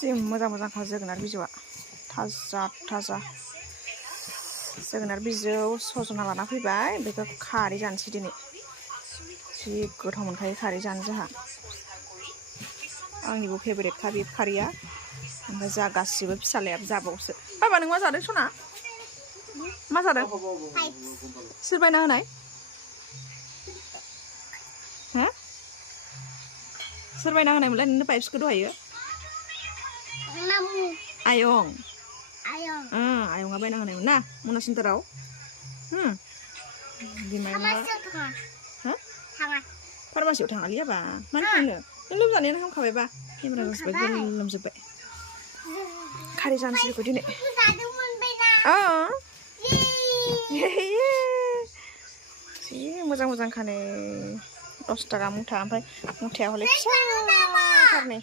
जि मोजां जोगोनार बिजौआ थाजा जोगोनार बिजौ सजना लाना फैबाय बेखौ खारै जानोसै दिनै जि गोथाव मोनखायो खारै जानो जोंहा आंनिबो फेभरेटखा बे खारैया ओमफ्राय जा गासिबो फिसालायाबो जाबावसो बाबा नों मा जादों सना मा जादों सोर बायना होनाय हो सोर बायना होनायमोनलाय नोंनो पाइप्सखौ दहायो आयं आयंआ बायना होनायमोन ना मना सेन्टाराव बिमायंआ फार्मासियाव थाङालै जाबा मानो थांनो नों लोमजानायानो हामखाबायबा बेमार जाजोब्बाय लोमजोब्बाय खारै जानोसै बेखौ दिनै जि मोजां खानै 10 थाखा मुथा ओमफ्राय मुथाया हले फिसाथारनै